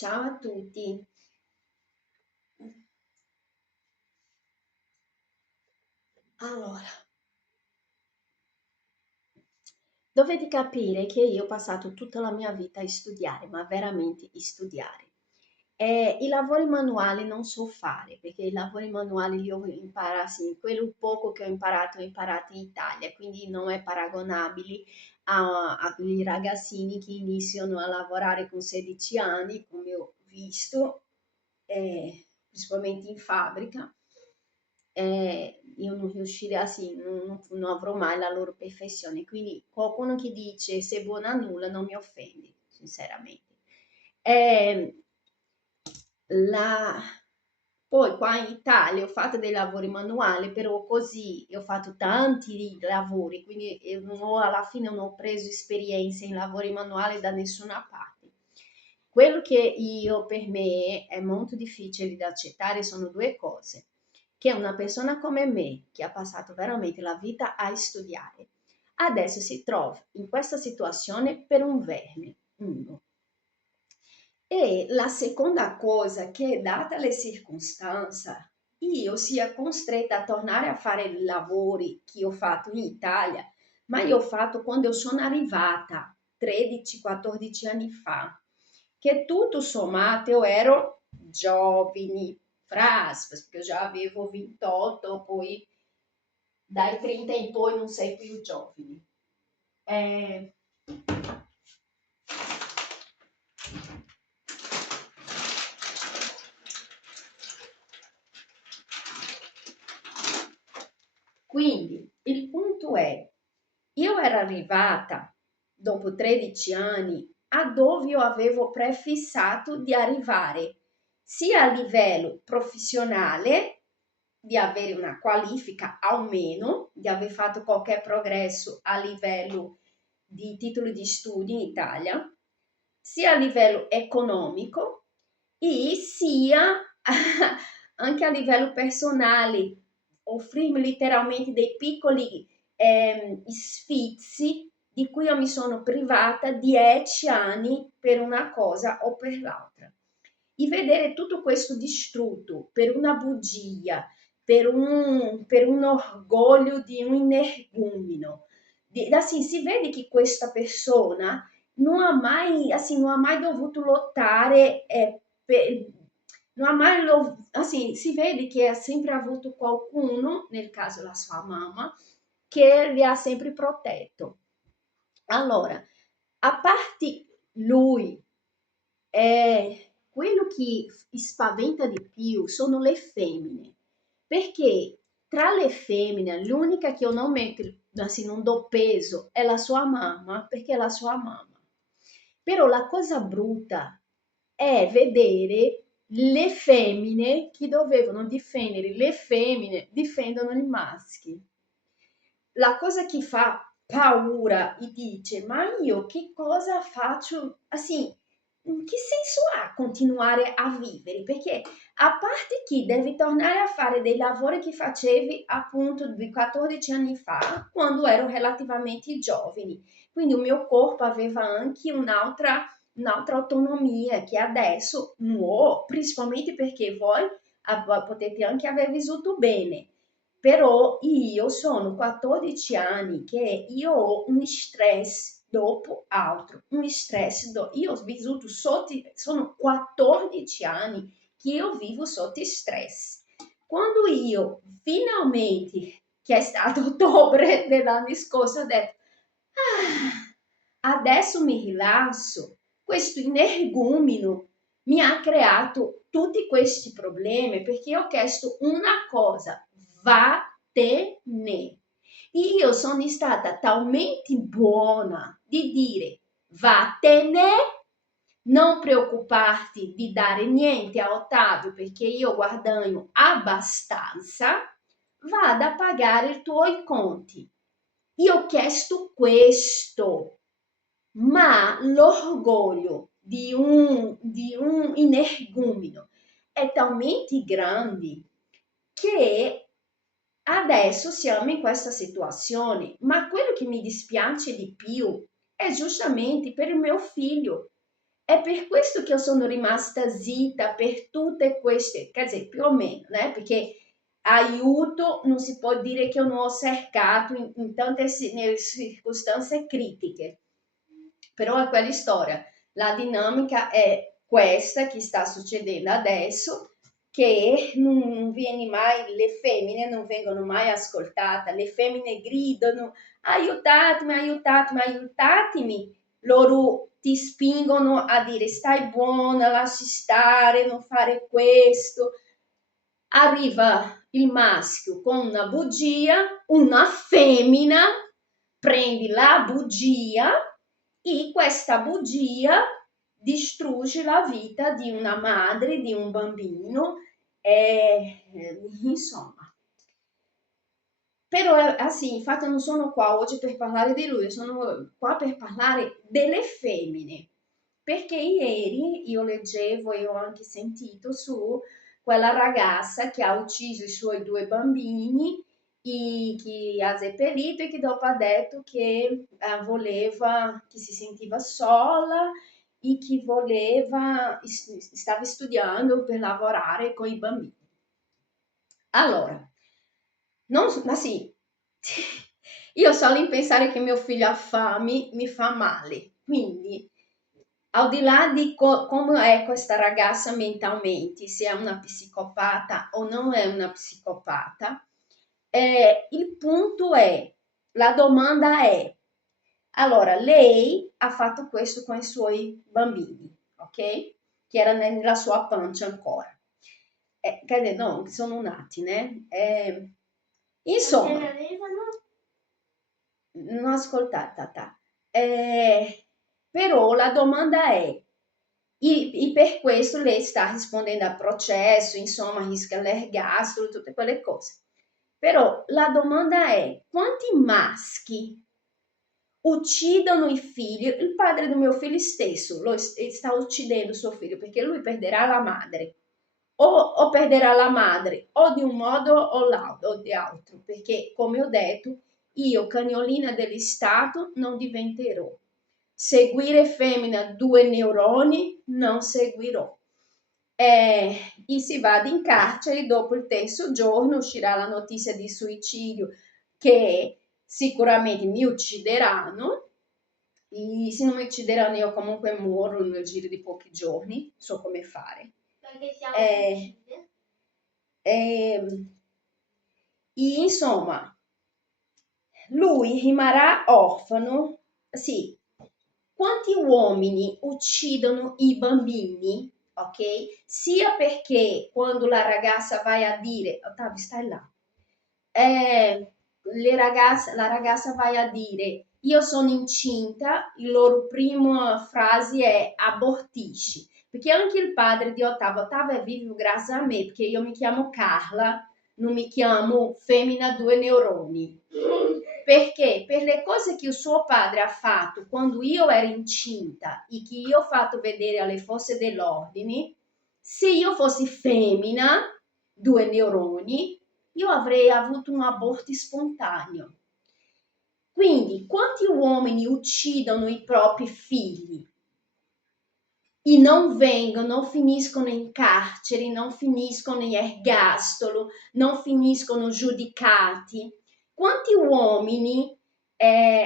Ciao a tutti. Allora, dovete capire che io ho passato tutta la mia vita a studiare, ma veramente a studiare. E i lavori manuali non so fare, perché i lavori manuali li ho imparati, quello poco che ho imparato in Italia, quindi non è paragonabile ai ragazzini che iniziano a lavorare con 16 anni, come ho visto, principalmente in fabbrica. Io non riuscirei assim, non avrò mai la loro perfezione. Quindi qualcuno che dice sei buona a nulla non mi offende, sinceramente. Eh, la... Poi qua in Italia ho fatto dei lavori manuali, però così io ho fatto tanti lavori, quindi alla fine non ho preso esperienza in lavori manuali da nessuna parte. Quello che io per me è molto difficile da accettare sono due cose: che una persona come me, che ha passato veramente la vita a studiare, adesso si trova in questa situazione per un verme. Uno. E la seconda cosa che, data le circostanze, io sia costretta a tornare a fare i lavori che ho fatto in Italia, ma io ho fatto quando sono arrivata 13-14 anni fa, che tutto sommato io ero giovani, fras, perché io già avevo 28, poi dai 30 in poi non sei più giovane. Eh, quindi il punto è, io ero arrivata dopo 13 anni a dove io avevo prefissato di arrivare sia a livello professionale, di avere una qualifica almeno, di aver fatto qualche progresso a livello di titolo di studio in Italia, sia a livello economico e sia anche a livello personale, offrirmi letteralmente dei piccoli sfizi di cui io mi sono privata 10 anni per una cosa o per l'altra. E vedere tutto questo distrutto per una bugia, per un orgoglio di un energumeno. Assim, si vede che questa persona non ha mai, assim, non ha mai dovuto lottare, non ha mai, assim, si vede che ha sempre avuto qualcuno, nel caso la sua mamma, che li ha sempre protetto. Allora, a parte lui, quello che spaventa di più sono le femmine, perché tra le femmine l'unica che io non metto, assim, non do peso è la sua mamma, perché è la sua mamma. Però la cosa brutta è vedere le femmine che dovevano difendere le femmine, difendono i maschi. La cosa che fa paura e dice, ma io che cosa faccio? Assim, che senso ha continuare a vivere? Perché a parte che devi tornare a fare dei lavori che facevi appunto di 14 anni fa, quando ero relativamente giovane, quindi il mio corpo aveva anche un'altra autonomia che adesso non ho, principalmente perché voi potete anche aver vissuto bene, però io sono 14 anni che io ho un stress dopo altro, un stress, io ho vissuto sotto, sono 14 anni che io vivo sotto stress. Quando io finalmente, che è stato ottobre dell'anno scorso, ho detto, adesso mi rilasso, questo energumeno mi ha creato tutti questi problemi perché ho chiesto una cosa: vattene. Io sono stata talmente buona di dire vattene, non preoccuparti di dare niente a Ottavio perché io guadagno abbastanza, vada a pagare i tuoi conti. Io ho chiesto questo, ma l'orgoglio di un energumeno è talmente grande che adesso siamo in questa situazione, ma quello che mi dispiace di più è giustamente per il mio figlio. È per questo che io sono rimasta zitta per tutte queste, quer dizer, più o meno, né? Perché aiuto non si può dire che io non ho cercato in tante nelle circostanze critiche, però è quella storia. La dinamica è questa che sta succedendo adesso, che non viene mai, le femmine non vengono mai ascoltate, le femmine gridano aiutatemi, aiutatemi, aiutatemi, loro ti spingono a dire stai buona, lasci stare, non fare questo. Arriva il maschio con una bugia, una femmina prendi la bugia e questa bugia distrugge la vita di una madre, di un bambino, insomma. Però sì, infatti non sono qua oggi per parlare di lui, sono qua per parlare delle femmine, perché ieri io leggevo e ho anche sentito su quella ragazza che ha ucciso i suoi due bambini e che ha seppellito e che dopo ha detto che voleva, che si sentiva sola e che voleva, stava studiando per lavorare con i bambini. Allora, ma sì, io solo in pensare che mio figlio ha fame mi fa male, quindi al di là di come è questa ragazza mentalmente, se è una psicopata o non è una psicopata, il punto è, la domanda è, allora lei ha fatto questo con i suoi bambini, ok? Che erano nella sua pancia ancora. No, sono nati, né? Insomma, non ho ascoltato, però la domanda è, e per questo lei sta rispondendo al processo, insomma, rischia l'ergastolo, tutte quelle cose. Però la domanda è, quanti maschi uccidono i figli? Il padre del mio figlio stesso sta uccidendo suo figlio perché lui perderà la madre. O perderà la madre o di un modo o di altro, perché come ho detto, io cagnolina dell'Stato non diventerò. Seguire femmina 2 neuroni non seguirò. E si va in carcere, dopo il terzo giorno uscirà la notizia di suicidio che sicuramente mi uccideranno. E se non mi uccideranno io comunque muoro nel giro di pochi giorni, so come fare. Perché siamo e insomma, lui rimarrà orfano. Sì, quanti uomini uccidono i bambini, ok? Sia perché quando la ragazza vai a dire, Ottavio, stai là, la ragazza vai a dire io sono incinta, la loro prima frase è abortisci, perché anche il padre di Ottavio è vivo grazie a me, perché io mi chiamo Carla, non mi chiamo femmina 2 neuroni. Perché per le cose che il suo padre ha fatto quando io ero incinta e che io ho fatto vedere alle forze dell'ordine, se io fossi femmina, 2 neuroni, io avrei avuto un aborto spontaneo. Quindi, quanti uomini uccidono i propri figli e non vengono, finiscono in carcere, non finiscono in ergastolo, non finiscono giudicati? Quanti uomini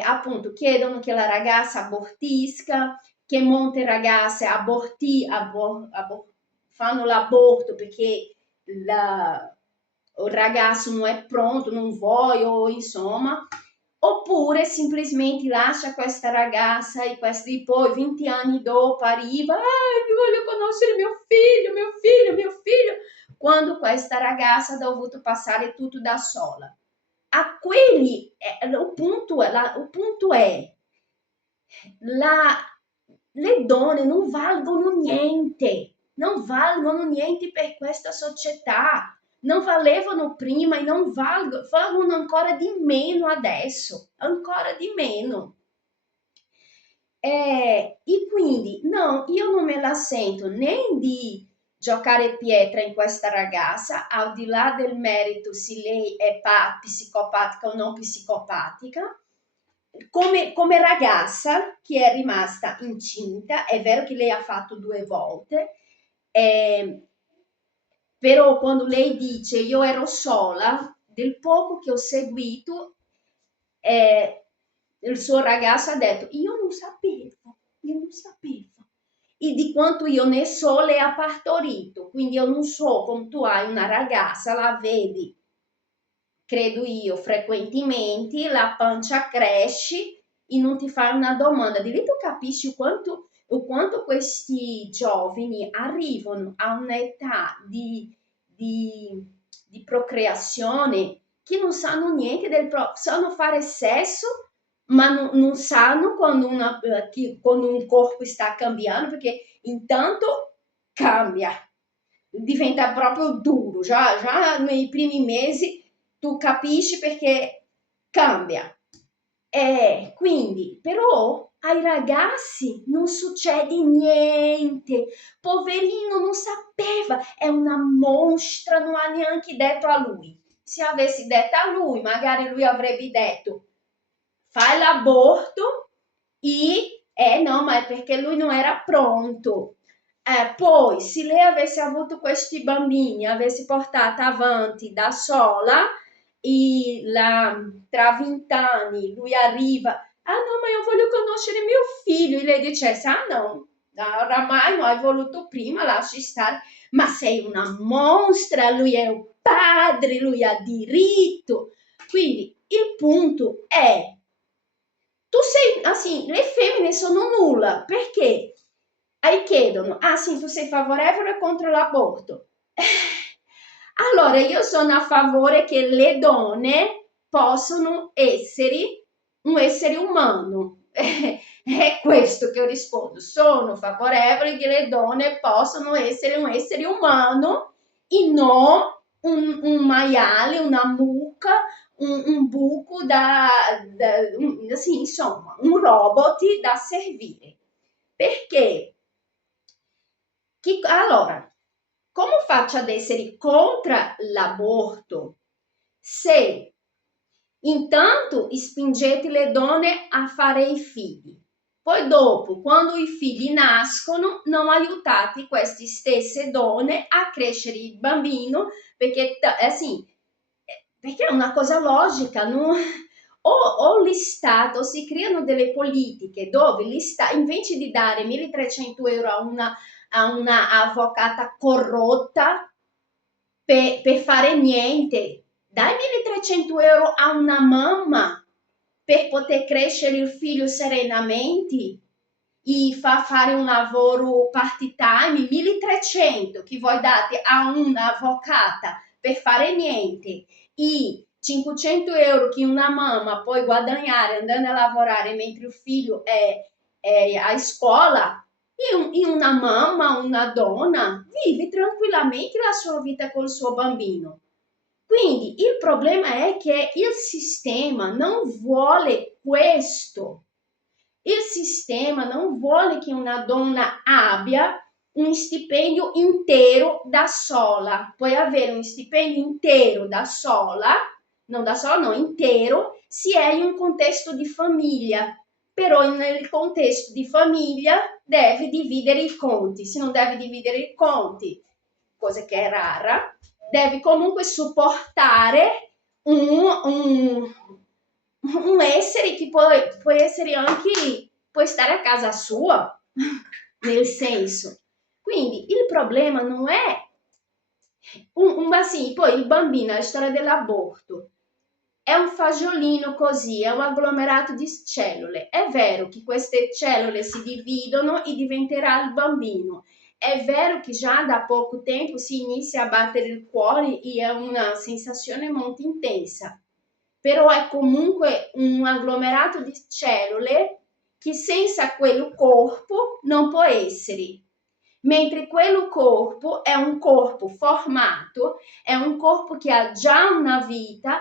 appunto chiedono che la ragazza abortisca, che molte ragazze fanno l'aborto perché il ragazzo non è pronto, non vuole, o insomma, oppure semplicemente lascia questa ragazza e poi 20 anni dopo arriva, voglio conoscere mio figlio, mio figlio, mio figlio, quando questa ragazza ha dovuto passare tutto da sola. A quelli, il punto è le donne non valgono niente per questa società, non valevano prima e non valgono ancora di meno adesso, ancora di meno. E quindi no, io non me la sento né di giocare pietra in questa ragazza, al di là del merito se lei è psicopatica o non psicopatica, come ragazza che è rimasta incinta, è vero che lei ha fatto 2 volte, però quando lei dice io ero sola, del poco che ho seguito, il suo ragazzo ha detto io non sapevo. E di quanto io ne so, lei ha partorito, quindi io non so come tu hai una ragazza, la vedi, credo io, frequentemente, la pancia cresce e non ti fai una domanda. Di lì tu capisci o quanto questi giovani arrivano a un'età di procreazione che non sanno niente sanno fare sesso, ma non sanno quando un corpo sta cambiando, perché intanto cambia, diventa proprio duro, già nei primi mesi tu capisci perché cambia. Quindi, però ai ragazzi non succede niente. Poverino, non sapeva, è una mostra, non ha neanche detto a lui. Se avessi detto a lui, magari lui avrebbe detto fai l'aborto e no, ma è perché lui non era pronto. Poi, se lei avesse avuto questi bambini, avesse portato avanti da sola, e tra 20 anni lui arriva, ah no, ma io voglio conoscere mio figlio, e lei dicesse, ah no, oramai non hai voluto prima, lasci stare, ma sei una mostra, lui è un padre, lui ha diritto. Quindi il punto è, tu sei, assim, le femmine sono nulla, perché chiedono, ah sì, tu sei favorevole contro l'aborto? Allora, io sono a favore che le donne possono essere un essere umano. È questo che io rispondo. Sono favorevole che le donne possano essere un essere umano e non un maiale, una mucca, un buco sì, insomma, un robot da servire. Perché? Allora, come faccio ad essere contro l'aborto se intanto spingete le donne a fare i figli, poi dopo, quando i figli nascono, non aiutate queste stesse donne a crescere il bambino, perché sì, perché è una cosa logica, no? O l'Stato si creano delle politiche dove invece di dare 1.300 euro a una avvocata corrotta per fare niente, dai 1.300 euro a una mamma per poter crescere il figlio serenamente e fa fare un lavoro part-time, 1.300 che voi date a un'avvocata per fare niente e 500 euro che una mamma può guadagnare andando a lavorare mentre il figlio è a scuola, e una mamma, una donna vive tranquillamente la sua vita col suo bambino. Quindi il problema è che il sistema non vuole questo. Il sistema non vuole che una donna abbia un stipendio intero da sola. Puoi avere un stipendio intero da sola, non da sola, no, intero, se è in un contesto di famiglia. Però nel contesto di famiglia devi dividere i conti. Se non devi dividere i conti, cosa che è rara, devi comunque supportare un essere che può essere anche, può stare a casa sua, nel senso. Quindi il problema non è ma sì, poi il bambino, la storia dell'aborto, è un fagiolino così, è un agglomerato di cellule. È vero che queste cellule si dividono e diventerà il bambino. È vero che già da poco tempo si inizia a battere il cuore e è una sensazione molto intensa, però è comunque un agglomerato di cellule che senza quel corpo non può essere. Mentre quel corpo è un corpo formato, è un corpo che ha già una vita,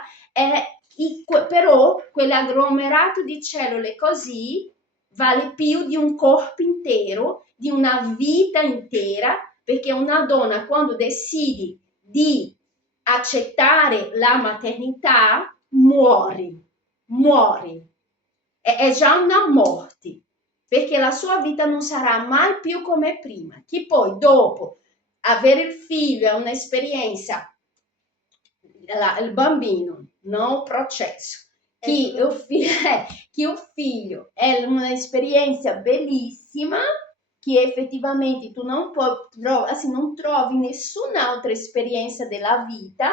però quell'agglomerato di cellule così vale più di un corpo intero, di una vita intera, perché una donna quando decide di accettare la maternità muore. è già una morte, perché la sua vita non sarà mai più come prima. Che poi dopo avere il figlio è un'esperienza, il bambino, non il processo. Che il figlio è un'esperienza bellissima, che effettivamente tu non non trovi nessun'altra esperienza della vita.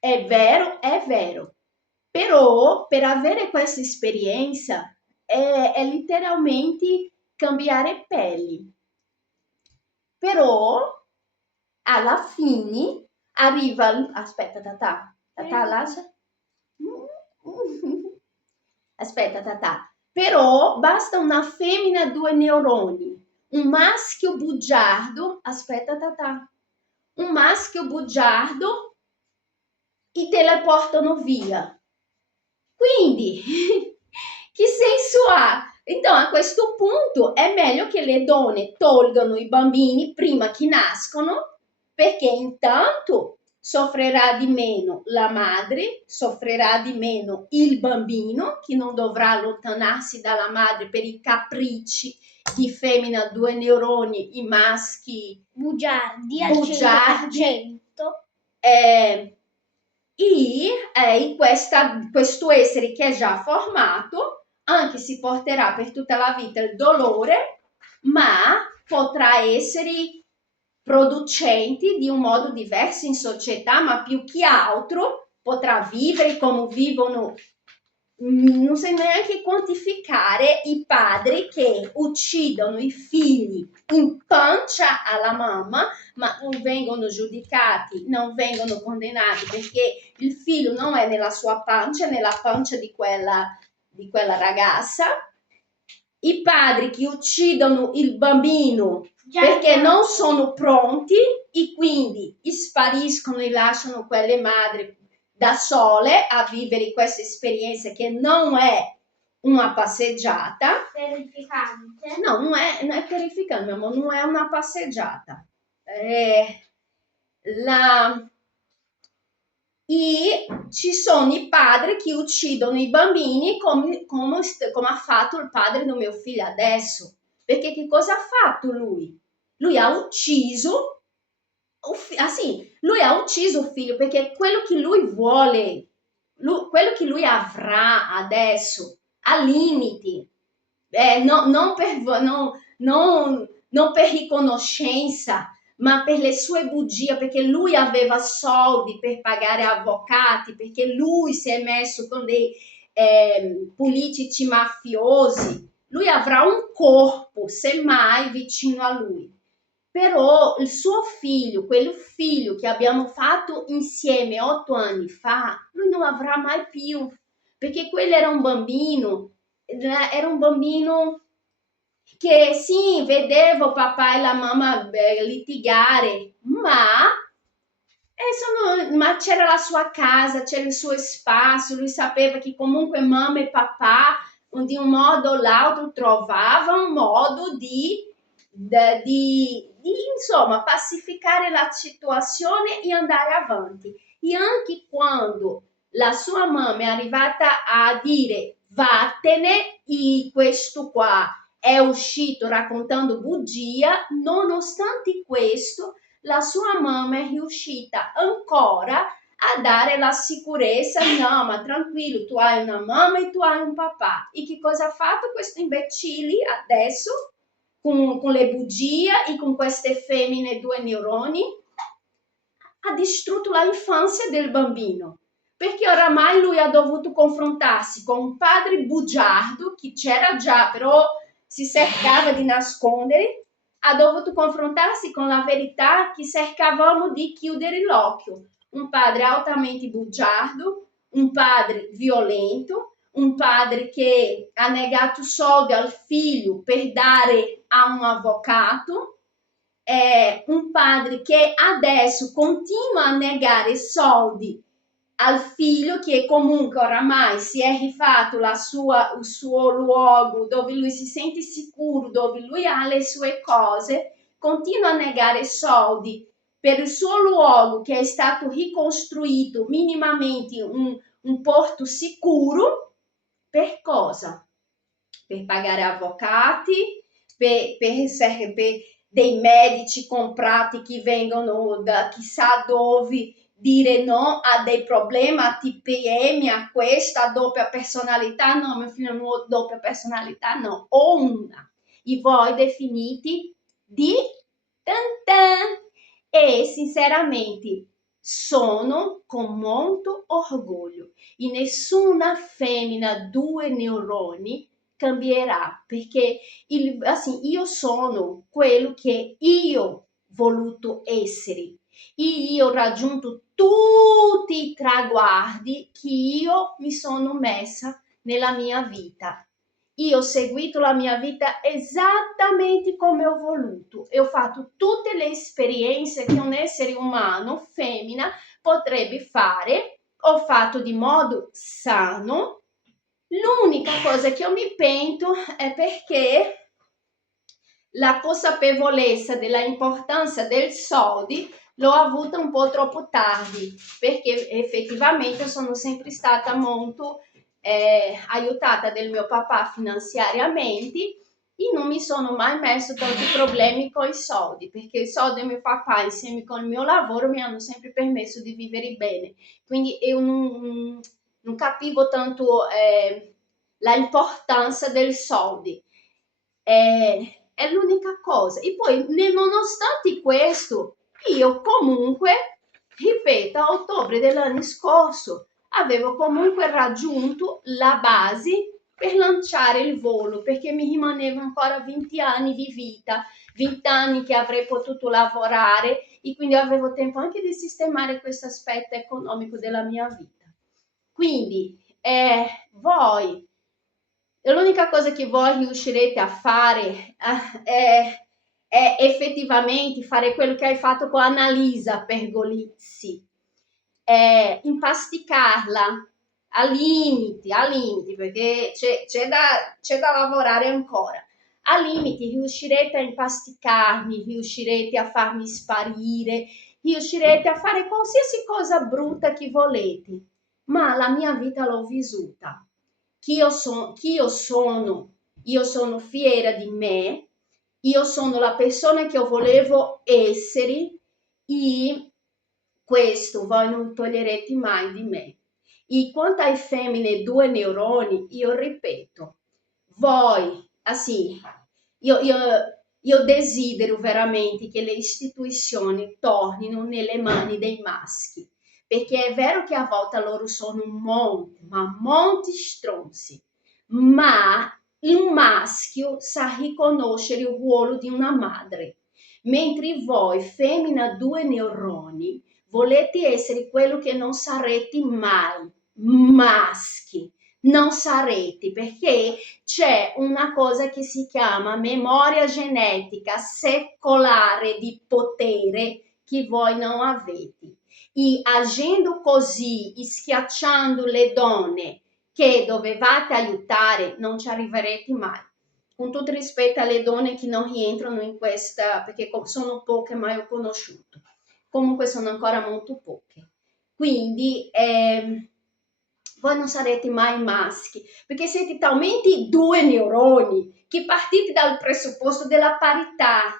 È vero, però per avere questa esperienza è letteralmente cambiare pelli. Però alla fine arriva, aspetta Tata lascia. Aspetta Tata, però basta una femmina e 2 neuroni, un maschio bugiardo, aspetta Tata, un maschio bugiardo ti teleportano via. Quindi, che senso ha? Então, a questo punto è meglio che le donne tolgano i bambini prima che nascono, perché intanto soffrirà di meno la madre, soffrirà di meno il bambino, che non dovrà allontanarsi dalla madre per i capricci di femmina, 2 neuroni, i maschi bugiardi al 100%. E questo essere che è già formato anche si porterà per tutta la vita il dolore, ma potrà essere producenti di un modo diverso in società, ma più che altro potrà vivere come vivono, non sai neanche quantificare, i padri che uccidono i figli in pancia alla mamma, ma non vengono giudicati, non vengono condannati, perché il figlio non è nella sua pancia, è nella pancia di quella ragazza. I padri che uccidono il bambino perché non sono pronti e quindi spariscono e lasciano quelle madri da sole a vivere questa esperienza che non è una passeggiata. Terrificante. No, non è terrificante, mio amore, non è una passeggiata. Ci sono i padri che uccidono i bambini come ha fatto il padre di mio figlio adesso. Perché che cosa ha fatto lui? Lui ha ucciso, lui ha ucciso il figlio perché quello che lui vuole, quello che lui avrà adesso, ha limiti. Non per riconoscenza, ma per le sue bugie, perché lui aveva soldi per pagare avvocati, perché lui si è messo con dei politici mafiosi. Lui avrà un corpo, semmai, vicino a lui. Però il suo figlio, quel figlio che abbiamo fatto insieme 8 anni fa, lui non avrà mai più, perché quello era un bambino che sì, vedevo papà e la mamma litigare, ma c'era la sua casa, c'era il suo spazio, lui sapeva che comunque mamma e papà di un modo o l'altro trovavano un modo di insomma pacificare la situazione e andare avanti. E anche quando la sua mamma è arrivata a dire vattene, e questo qua è uscito raccontando bugia, nonostante questo la sua mamma è riuscita ancora a dare la sicurezza, no, ma tranquillo, tu hai una mamma e tu hai un papà. E che cosa ha fatto questo imbecille adesso con le bugie e con queste femmine 2 neuroni? Ha distrutto l'infanzia del bambino, perché oramai lui ha dovuto confrontarsi con un padre bugiardo che c'era già, però si cercava di nascondere, ha dovuto confrontarsi con la verità che cercavamo di chiudere l'occhio. Un padre altamente bugiardo, un padre violento, un padre che ha negato soldi al figlio per dare a un avvocato, un padre che adesso continua a negare soldi al figlio che comunque oramai si è rifatto il suo luogo dove lui si sente sicuro, dove lui ha le sue cose, continua a negare soldi per il suo luogo che è stato ricostruito minimamente, un porto sicuro per cosa? Per pagare avvocati, per dei medici comprati che vengono da chissà dove dire no a dei problemi, a TPM, a questa, a doppia personalità, no, mio figlio non ho doppia personalità, no, ho una. I voi definiti di tan. E sinceramente sono con molto orgoglio. E nessuna femmina, 2 neuroni, cambierà, perché io sono quello che io ho voluto essere. Io ho raggiunto tutti i traguardi che io mi sono messa nella mia vita. Io ho seguito la mia vita esattamente come ho voluto e ho fatto tutte le esperienze che un essere umano, femmina, potrebbe fare. Ho fatto di modo sano. L'unica cosa che io mi pento è perché la consapevolezza della importanza del soldi l'ho avuta un po' troppo tardi, perché effettivamente sono sempre stata molto aiutata del mio papà finanziariamente e non mi sono mai messo tanti problemi con i soldi, perché i soldi del mio papà insieme con il mio lavoro mi hanno sempre permesso di vivere bene. Quindi io non capivo tanto la importanza del soldi. È l'unica cosa. E poi, nonostante questo, io comunque, ripeto, a ottobre dell'anno scorso avevo comunque raggiunto la base per lanciare il volo, perché mi rimanevano ancora 20 anni di vita, 20 anni che avrei potuto lavorare e quindi avevo tempo anche di sistemare questo aspetto economico della mia vita. Quindi voi, l'unica cosa che voi riuscirete a fare è effettivamente fare quello che hai fatto con Annalisa Pergolizzi, impasticarla a limiti, perché c'è da lavorare ancora. A limiti riuscirete a impasticarmi, riuscirete a farmi sparire, riuscirete a fare qualsiasi cosa brutta che volete, ma la mia vita l'ho vissuta. Chi io sono fiera di me, io sono la persona che io volevo essere e questo voi non toglierete mai di me. E quanto alle femmine 2 neuroni, io ripeto, voi, io desidero veramente che le istituzioni tornino nelle mani dei maschi, perché è vero che a volte loro sono molti stronzi, ma un maschio sa riconoscere il ruolo di una madre, mentre voi, femmina 2 neuroni, volete essere quello che non sarete mai, maschi. Non sarete, perché c'è una cosa che si chiama memoria genetica secolare di potere che voi non avete. E agendo così, e schiacciando le donne che dovevate aiutare, non ci arriverete mai. Con tutto rispetto alle donne che non rientrano in questa, perché sono poche, ma ho conosciuto. Comunque sono ancora molto poche. Quindi voi non sarete mai maschi, perché siete talmente 2 neuroni che partite dal presupposto della parità.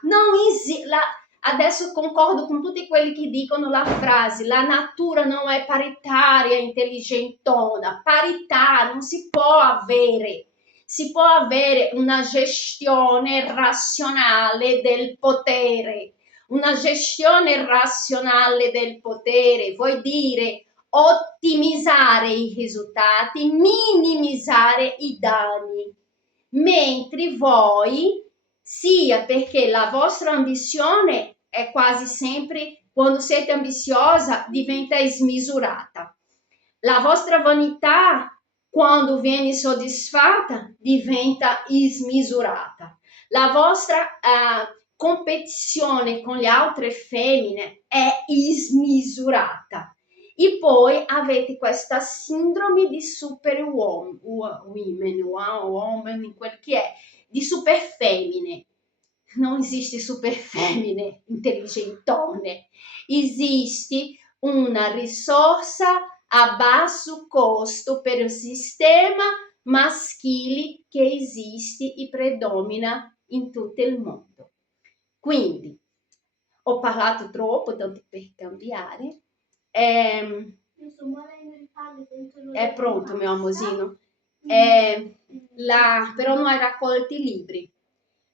Adesso concordo con tutti quelli che dicono la frase la natura non è paritaria, intelligentona. Parità non si può avere. Si può avere una gestione razionale del potere. Una gestione razionale del potere vuol dire ottimizzare i risultati, minimizzare i danni, mentre voi, sia perché la vostra ambizione è quasi sempre, quando siete ambiziosa, diventa smisurata. La vostra vanità, quando viene soddisfatta, diventa smisurata. La vostra competizione con le altre femmine è smisurata. E poi avete questa sindrome di superwoman, woman, quel che è, di super femmine. Non esiste super femmine intelligentone, esiste una risorsa a basso costo per il sistema maschile che esiste e predomina in tutto il mondo. Quindi, ho parlato troppo, tanto per cambiare. È pronto, mio amorino. Però non hai raccolto i libri.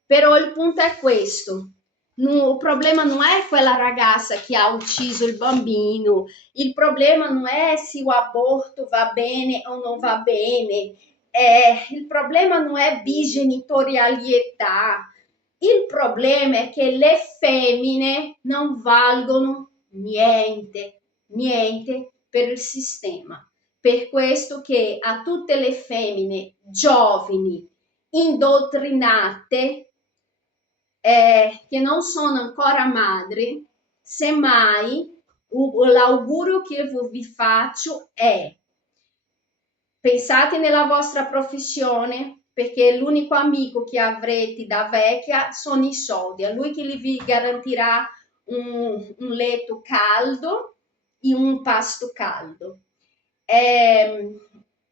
Però il punto è questo. Il problema non è quella ragazza che ha ucciso il bambino, il problema non è se l'aborto va bene o non va bene, il problema non è bigenitorialità, il problema è che le femmine non valgono niente per il sistema. Per questo che a tutte le femmine giovani, indottrinate, che non sono ancora madri, semmai l'augurio che vi faccio è: pensate nella vostra professione, perché l'unico amico che avrete da vecchia sono i soldi, è lui che vi garantirà un letto caldo e un pasto caldo.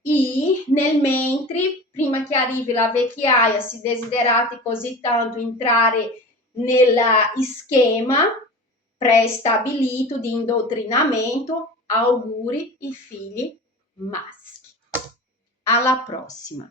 E nel mentre, prima che arrivi la vecchiaia, se desiderate così tanto entrare nel schema prestabilito di indottrinamento, auguri i figli maschi. Alla prossima!